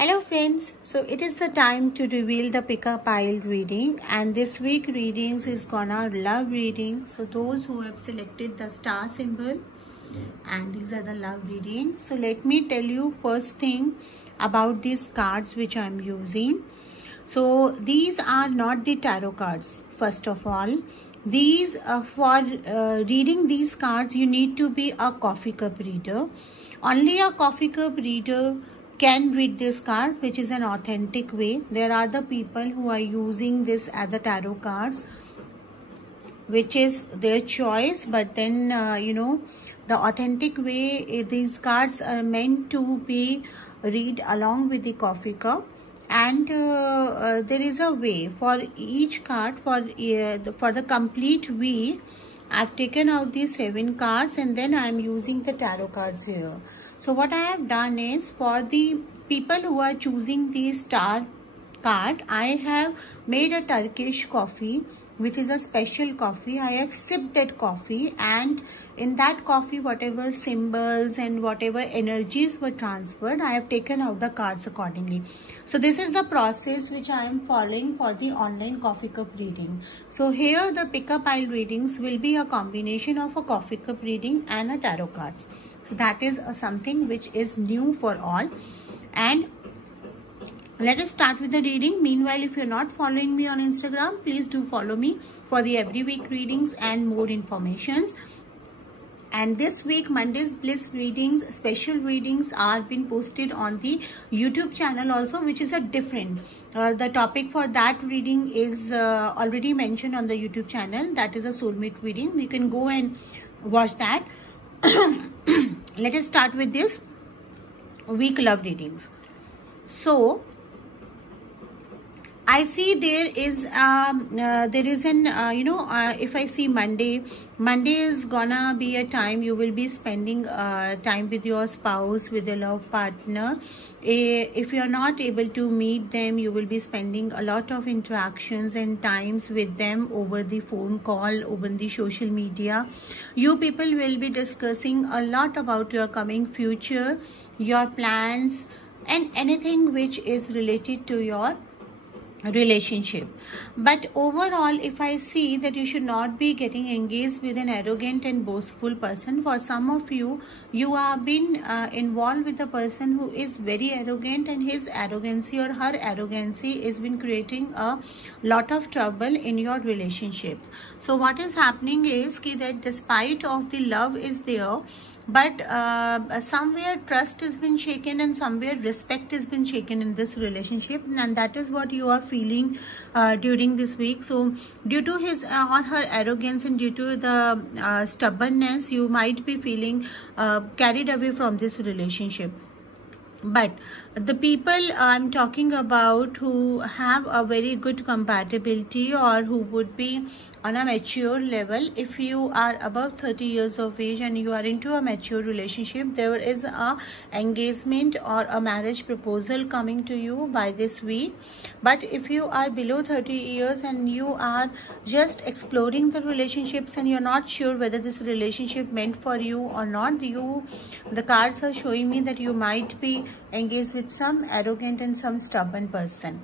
Hello friends, so it is the time to reveal the pick a pile reading, and this week readings is gonna love reading. So those who have selected the star symbol, and these are the love readings. So let me tell you first thing about these cards which I am using. So these are not the tarot cards. First of all, these for reading these cards you need to be a coffee cup reader. Only a coffee cup reader can read this card, which is an authentic way. There are the people who are using this as a tarot cards, which is their choice, but then the authentic way, these cards are meant to be read along with the coffee cup. And there is a way for each card. For the complete week, I've taken out these 7 cards and then I'm using the tarot cards here. So what I have done is, for the people who are choosing the star card, I have made a Turkish coffee, which is a special coffee. I have sipped that coffee, and in that coffee, whatever symbols and whatever energies were transferred, I have taken out the cards accordingly. So this is the process which I am following for the online coffee cup reading. So here the pick a pile readings will be a combination of a coffee cup reading and a tarot cards. So that is something which is new for all. And let us start with the reading. Meanwhile, if you're not following me on Instagram, please do follow me for the every week readings and more informations. And this week, Monday's Bliss readings, special readings are being posted on the YouTube channel also, which is a different. The topic for that reading is already mentioned on the YouTube channel. That is a soulmate reading. You can go and watch that. Let us start with this week love readings. So I see there is an if I see Monday is gonna be a time you will be spending time with your spouse, with your love partner. If you are not able to meet them, you will be spending a lot of interactions and times with them over the phone call, over the social media. You people will be discussing a lot about your coming future, your plans, and anything which is related to your relationship. But overall, if I see that you should not be getting engaged with an arrogant and boastful person. For some of you, you have been involved with a person who is very arrogant, and his arrogancy or her arrogancy has been creating a lot of trouble in your relationships. So what is happening is that despite of the love is there, but somewhere trust has been shaken and somewhere respect has been shaken in this relationship, and that is what you are feeling during this week. So due to his or her arrogance and due to the stubbornness, you might be feeling carried away from this relationship. But the people I'm talking about who have a very good compatibility or who would be on a mature level, if you are above 30 years of age and you are into a mature relationship, there is a engagement or a marriage proposal coming to you by this week. But if you are below 30 years and you are just exploring the relationships and you're not sure whether this relationship meant for you or not, the cards are showing me that you might be engaged with some arrogant and some stubborn person.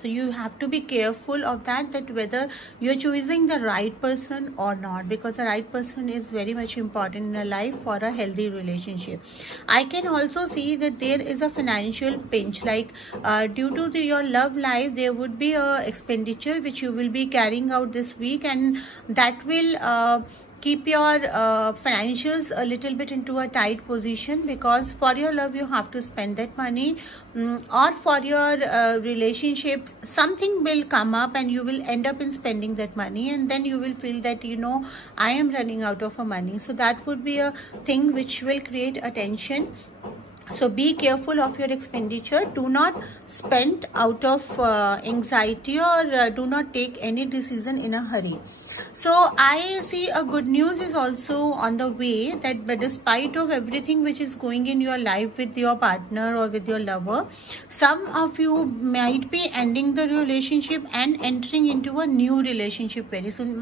So you have to be careful of that whether you're choosing the right person or not, because the right person is very much important in your life for a healthy relationship. I can also see that there is a financial pinch, like due to your love life, there would be a expenditure which you will be carrying out this week, and that will keep your financials a little bit into a tight position, because for your love you have to spend that money, or for your relationships something will come up and you will end up in spending that money, and then you will feel that I am running out of money. So that would be a thing which will create a tension. So be careful of your expenditure. Do not spend out of anxiety, or do not take any decision in a hurry. So I see a good news is also on the way, that but despite of everything which is going in your life with your partner or with your lover, some of you might be ending the relationship and entering into a new relationship very soon.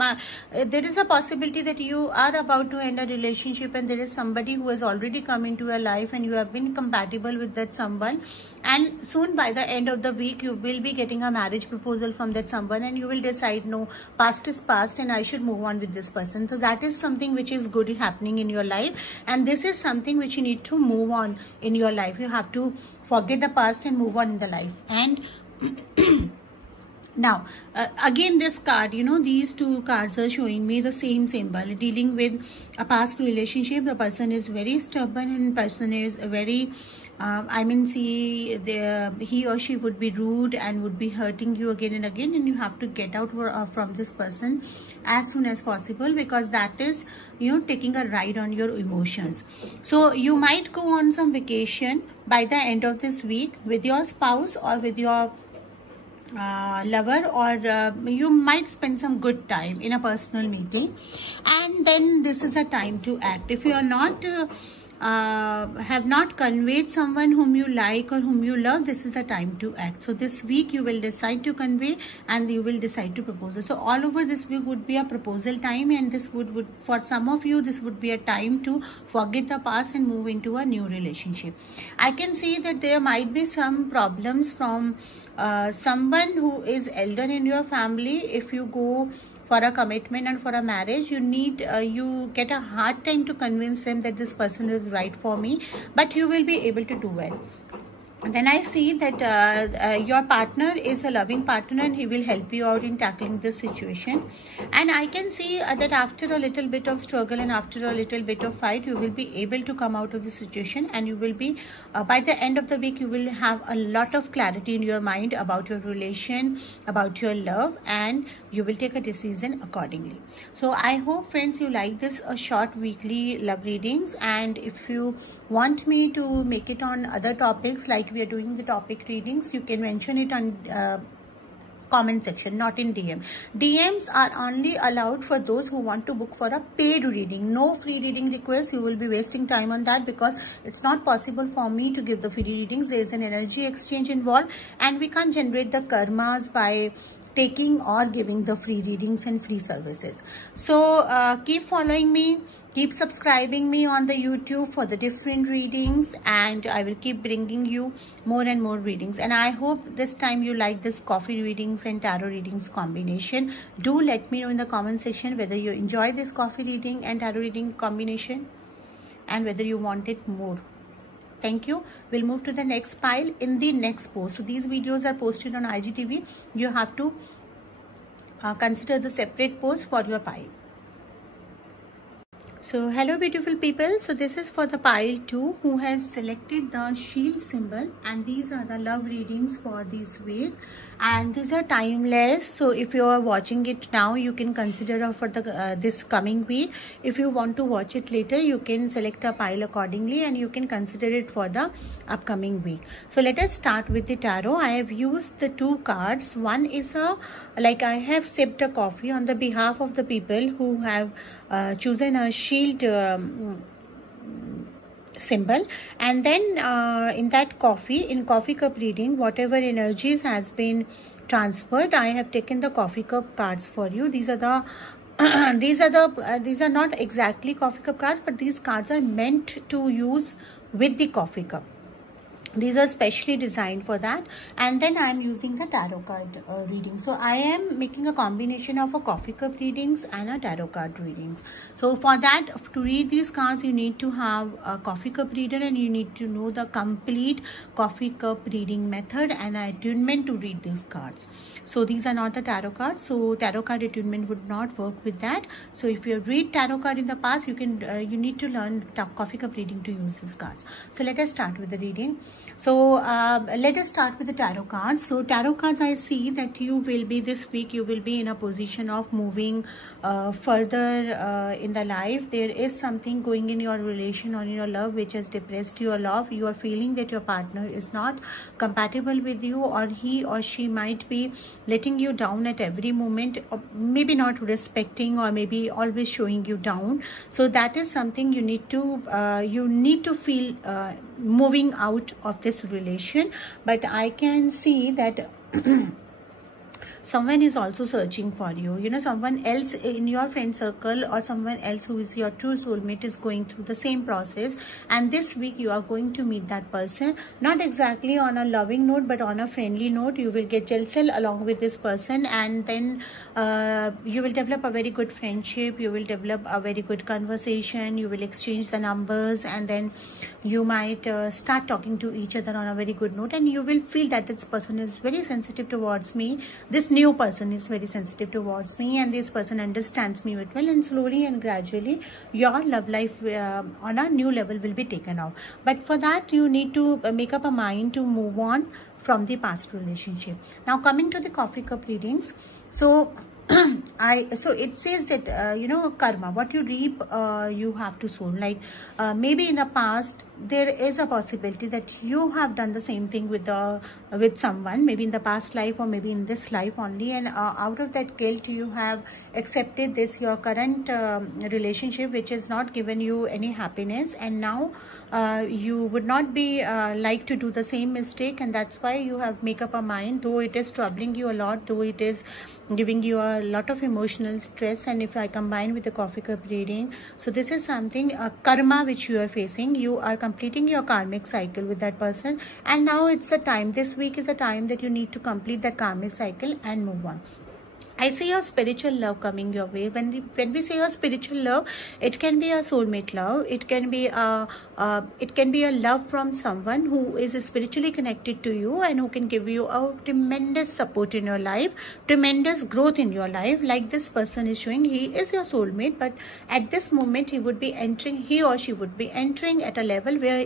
There is a possibility that you are about to end a relationship and there is somebody who has already come into your life and you have been compatible with that someone, and soon by the end of the week you will be getting a marriage proposal from that someone and you will decide, no, past is past and I should move on with this person. So that is something which is good happening in your life, and this is something which you need to move on in your life. You have to forget the past and move on in the life. And now again this card, you know, these two cards are showing me the same symbol, dealing with a past relationship. The person is very stubborn and person is very see, he or she would be rude and would be hurting you again and again, and you have to get out from this person as soon as possible, because that is, you know, taking a ride on your emotions. So you might go on some vacation by the end of this week with your spouse or with your lover, or you might spend some good time in a personal meeting, and then this is a time to act. If you are not have not conveyed someone whom you like or whom you love, this is the time to act. So this week you will decide to convey and you will decide to propose. So all over this week would be a proposal time, and this would for some of you, this would be a time to forget the past and move into a new relationship. I can see that there might be some problems from someone who is elder in your family. If you go for a commitment and for a marriage, you need you get a hard time to convince them that this person is right for me, but you will be able to do well. Then I see that your partner is a loving partner and he will help you out in tackling this situation. And I can see that after a little bit of struggle and after a little bit of fight, you will be able to come out of the situation, and you will be by the end of the week you will have a lot of clarity in your mind about your relation, about your love, and you will take a decision accordingly. So I hope, friends, you like this short weekly love readings, and if you want me to make it on other topics like we are doing the topic readings, you can mention it on comment section, not in DM. DMs are only allowed for those who want to book for a paid reading. No free reading requests. You will be wasting time on that, because it's not possible for me to give the free readings. There is an energy exchange involved, and we can't generate the karmas by taking or giving the free readings and free services. So keep following me, keep subscribing me on the YouTube for the different readings, and I will keep bringing you more and more readings. And I hope this time you like this coffee readings and tarot readings combination. Do let me know in the comment section whether you enjoy this coffee reading and tarot reading combination and whether you want it more. Thank you. We'll move to the next pile in the next post. So these videos are posted on IGTV. You have to consider the separate post for your pile. So hello beautiful people. So this is for the pile 2 who has selected the shield symbol, and these are the love readings for this week, and these are timeless. So if you are watching it now, you can consider for the this coming week. If you want to watch it later, you can select a pile accordingly and you can consider it for the upcoming week. So let us start with the tarot. I have used the 2 cards. One is I have sipped a coffee on the behalf of the people who have chosen a shield symbol, and then in that coffee cup reading, whatever energies has been transferred, I have taken the coffee cup cards for you. These are the these are not exactly coffee cup cards, but these cards are meant to use with the coffee cup. These are specially designed for that. And then I am using the tarot card reading. So I am making a combination of a coffee cup readings and a tarot card readings. So for that, to read these cards, you need to have a coffee cup reader and you need to know the complete coffee cup reading method and attunement to read these cards. So these are not the tarot cards. So tarot card attunement would not work with that. So if you read tarot card in the past, you can you need to learn coffee cup reading to use these cards. So let us start with the reading. So let us start with the tarot cards. So tarot cards, I see that you will be this week, you will be in a position of moving further in the life. There is something going in your relation or in your love which has depressed your love. You are feeling that your partner is not compatible with you, or he or she might be letting you down at every moment, or maybe not respecting, or maybe always showing you down. So that is something you need to feel moving out of this relation. But I can see that someone is also searching for you. You know, someone else in your friend circle or someone else who is your true soulmate is going through the same process, and this week you are going to meet that person, not exactly on a loving note but on a friendly note. You will get gel along with this person, and then you will develop a very good friendship, you will develop a very good conversation, you will exchange the numbers, and then you might start talking to each other on a very good note, and you will feel that this person is very sensitive towards me. This new person is very sensitive towards me, and this person understands me very well, and slowly and gradually your love life on a new level will be taken off. But for that you need to make up a mind to move on from the past relationship. Now coming to the coffee cup readings, so so it says that you know, karma, what you reap you have to sow. Like maybe in the past there is a possibility that you have done the same thing with someone, maybe in the past life or maybe in this life only, and out of that guilt you have accepted this your current relationship which has not given you any happiness, and now you would not be like to do the same mistake, and that's why you have make up a mind, though it is troubling you a lot, though it is giving you a lot of emotional stress. And if I combine with the coffee cup reading, so this is something karma which you are facing. You are completing your karmic cycle with that person, and now it's the time, this week is the time that you need to complete that karmic cycle and move on. I see your spiritual love coming your way. When we say your spiritual love, it can be a soulmate love. It can be a love from someone who is spiritually connected to you and who can give you a tremendous support in your life, tremendous growth in your life. Like this person is showing, he is your soulmate, but at this moment he or she would be entering at a level where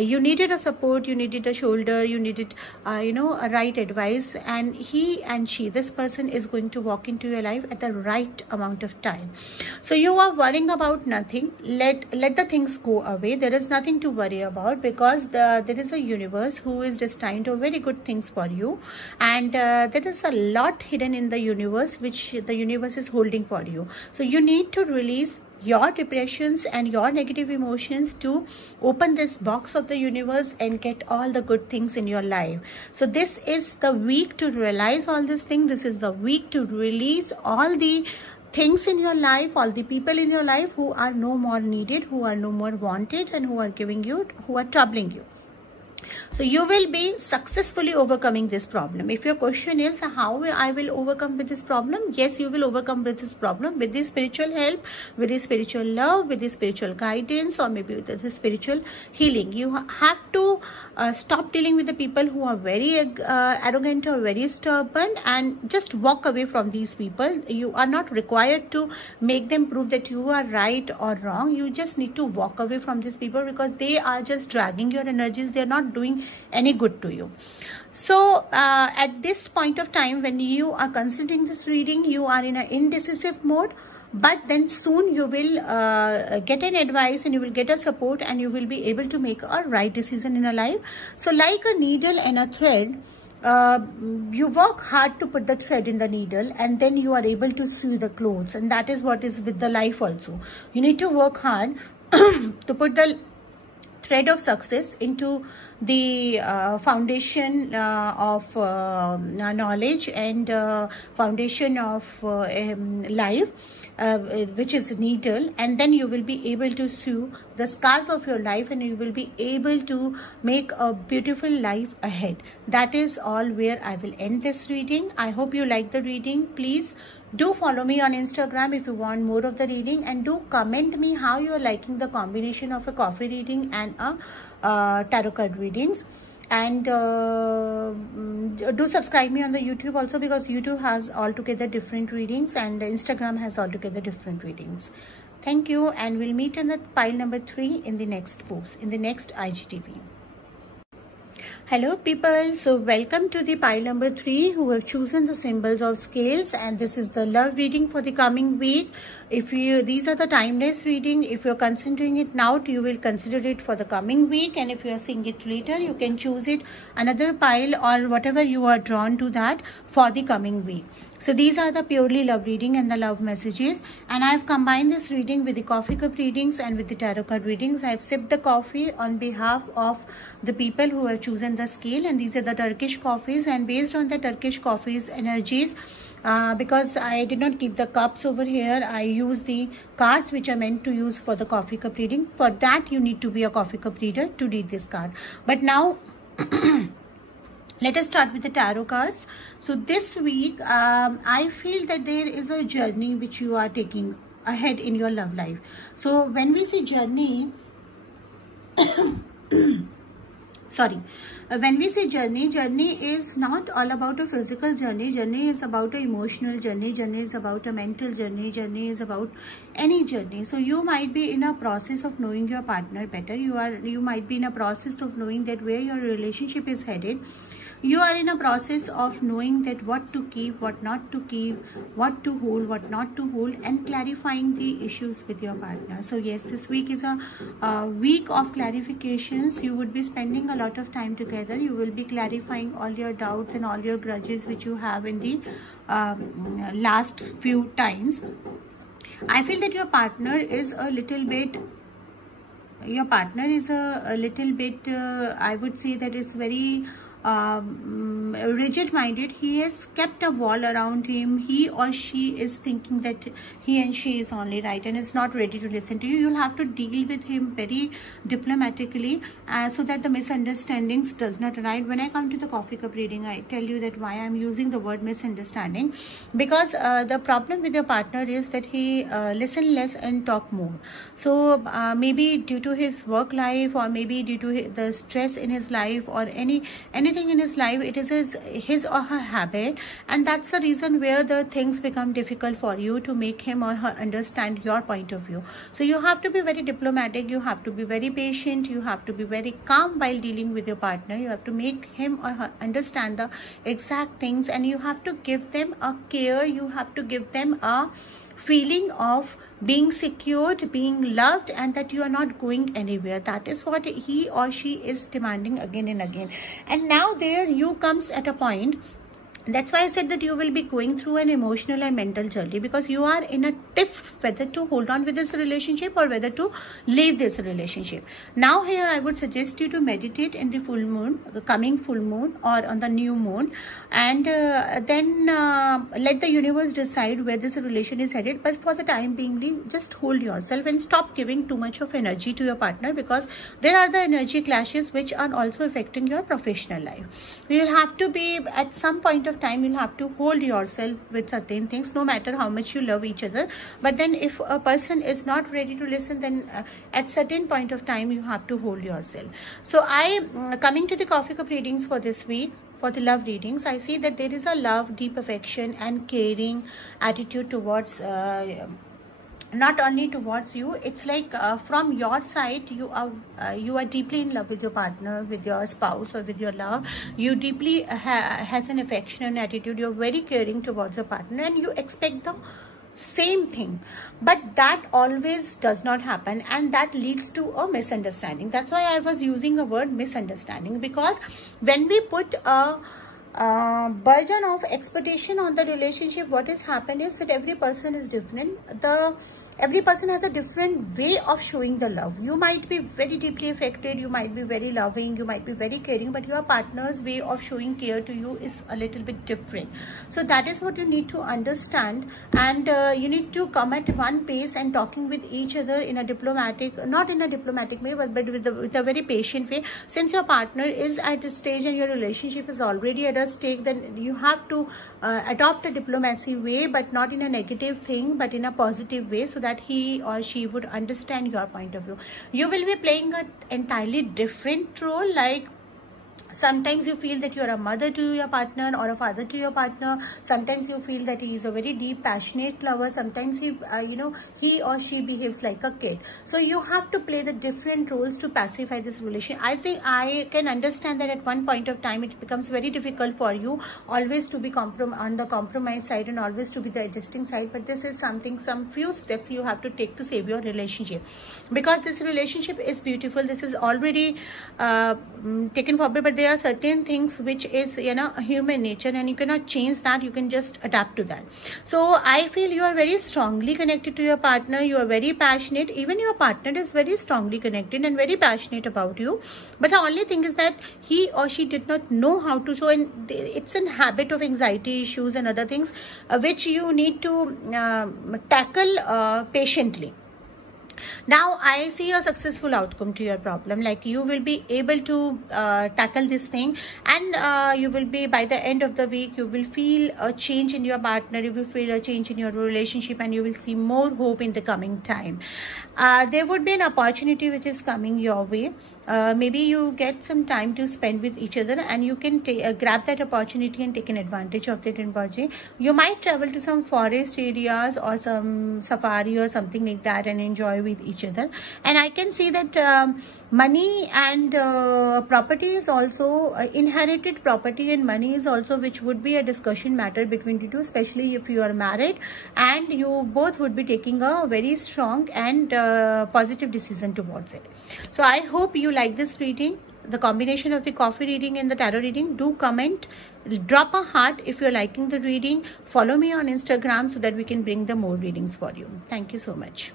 you needed a support, you needed a shoulder, you needed you know, a right advice, and this person is going to walk into your life at the right amount of time. So you are worrying about nothing. Let the things go away. There is nothing to worry about, because there is a universe who is destined to very good things for you, and there is a lot hidden in the universe which the universe is holding for you. So you need to release your depressions and your negative emotions to open this box of the universe and get all the good things in your life. So this is the week to realize all these things. This is the week to release all the things in your life, all the people in your life who are no more needed, who are no more wanted, and who are troubling you. So you will be successfully overcoming this problem. If your question is how I will overcome with this problem, yes, you will overcome with this problem with the spiritual help, with the spiritual love, with the spiritual guidance, or maybe with the spiritual healing. You have to stop dealing with the people who are very arrogant or very stubborn, and just walk away from these people. You are not required to make them prove that you are right or wrong. You just need to walk away from these people, because they are just dragging your energies. They are not doing any good to you. So at this point of time, when you are considering this reading, you are in an indecisive mode, but then soon you will get an advice, and you will get a support, and you will be able to make a right decision in your life. So like a needle and a thread, you work hard to put the thread in the needle, and then you are able to sew the clothes. And that is what is with the life also. You need to work hard to put the thread of success into the foundation of knowledge and foundation of life, which is needle, and then you will be able to sew the scars of your life, and you will be able to make a beautiful life ahead. That is all where I will end this reading. I hope you like the reading. Please do follow me on Instagram if you want more of the reading, and do comment me how you are liking the combination of a coffee reading and a tarot card readings. And do subscribe me on the YouTube also, because YouTube has altogether different readings and Instagram has altogether different readings. Thank you, and we'll meet in the pile number 3 in the next post, in the next IGTV. Hello people, so welcome to the pile number 3 who have chosen the symbols of scales, and this is the love reading for the coming week. If you, these are the timeless reading. If you're considering it now, you will consider it for the coming week, and if you are seeing it later, you can choose it another pile or whatever you are drawn to that for the coming week. So these are the purely love reading and the love messages, and I've combined this reading with the coffee cup readings and with the tarot card readings. I've sipped the coffee on behalf of the people who have chosen the scale, and these are the Turkish coffees, and based on the Turkish coffees energies, because I did not keep the cups over here, I use the cards which are meant to use for the coffee cup reading. For that you need to be a coffee cup reader to read this card. But now let us start with the tarot cards. So this week, I feel that there is a journey which you are taking ahead in your love life. So when we say journey, when we say journey is not all about a physical journey. Journey is about an emotional journey. Journey is about a mental journey. Journey is about any journey. So you might be in a process of knowing your partner better. You might be in a process of knowing that where your relationship is headed. You are in a process of knowing that what to keep, what not to keep, what to hold, what not to hold, and clarifying the issues with your partner. So yes, this week is a week of clarifications. You would be spending a lot of time together. You will be clarifying all your doubts and all your grudges which you have in the last few times. I feel that your partner is a little bit, I would say that it's very rigid minded. He has kept a wall around him. He or she is thinking that he and she is only right and is not ready to listen to you. You'll have to deal with him very diplomatically so that the misunderstandings does not arise. When I come to the coffee cup reading, I tell you that why I'm using the word misunderstanding, because the problem with your partner is that he listen less and talk more. So maybe due to his work life, or maybe due to the stress in his life, or anything in his life, it is his or her habit, and that's the reason where the things become difficult for you to make him or her understand your point of view. So you have to be very diplomatic, you have to be very patient, you have to be very calm while dealing with your partner. You have to make him or her understand the exact things, and you have to give them a care, you have to give them a feeling of being secured, being loved, and that you are not going anywhere. That is what he or she is demanding again and again. And now there you comes at a point. That's why I said that you will be going through an emotional and mental journey, because you are in a tiff whether to hold on with this relationship or whether to leave this relationship. Now here I would suggest you to meditate in the full moon, the coming full moon, or on the new moon, and then let the universe decide where this relation is headed. But for the time being, just hold yourself and stop giving too much of energy to your partner, because there are the energy clashes which are also affecting your professional life. You will have to be, at some point of time, you'll have to hold yourself with certain things, no matter how much you love each other. But then if a person is not ready to listen, then at certain point of time you have to hold yourself. So coming to the coffee cup readings for this week, for the love readings, I see that there is a love, deep affection and caring attitude towards not only towards you. It's like from your side, you are deeply in love with your partner, with your spouse, or with your love. You deeply has an affection and attitude. You're very caring towards your partner, and you expect the same thing, but that always does not happen, and that leads to a misunderstanding. That's why I was using a word misunderstanding, because when we put a burden of expectation on the relationship, what has happened is that every person is different. Every person has a different way of showing the love. You might be very deeply affected, you might be very loving, you might be very caring, but your partner's way of showing care to you is a little bit different. So that is what you need to understand, and you need to come at one pace and talking with each other in a diplomatic, not in a diplomatic way, but with a very patient way. Since your partner is at a stage and your relationship is already at a stage, then you have to adopt a diplomacy way, but not in a negative thing, but in a positive way, so that he or she would understand your point of view. You will be playing an entirely different role, like Sometimes you feel that you are a mother to your partner or a father to your partner. Sometimes you feel that he is a very deep, passionate lover. Sometimes he, he or she behaves like a kid. So you have to play the different roles to pacify this relation. I think I can understand that at one point of time it becomes very difficult for you always to be on the compromise side and always to be the adjusting side. But this is something, some few steps you have to take to save your relationship, because this relationship is beautiful. This is already taken forward, but there are certain things which is human nature, and you cannot change that. You can just adapt to that. So I feel you are very strongly connected to your partner. You are very passionate. Even your partner is very strongly connected and very passionate about you, but the only thing is that he or she did not know how to show, and it's a habit of anxiety issues and other things which you need to tackle patiently. Now I see a successful outcome to your problem. Like, you will be able to tackle this thing, and you will be, by the end of the week, you will feel a change in your partner, you will feel a change in your relationship, and you will see more hope in the coming time. There would be an opportunity which is coming your way. Maybe you get some time to spend with each other, and you can grab that opportunity and take an advantage of that opportunity. You might travel to some forest areas or some safari or something like that and enjoy with each other. And I can see that money and property is also inherited property, and money is also which would be a discussion matter between you two, especially if you are married, and you both would be taking a very strong and positive decision towards it. So I hope you like this reading, the combination of the coffee reading and the tarot reading. Do comment, drop a heart if you're liking the reading. Follow me on Instagram so that we can bring the more readings for you. Thank you so much.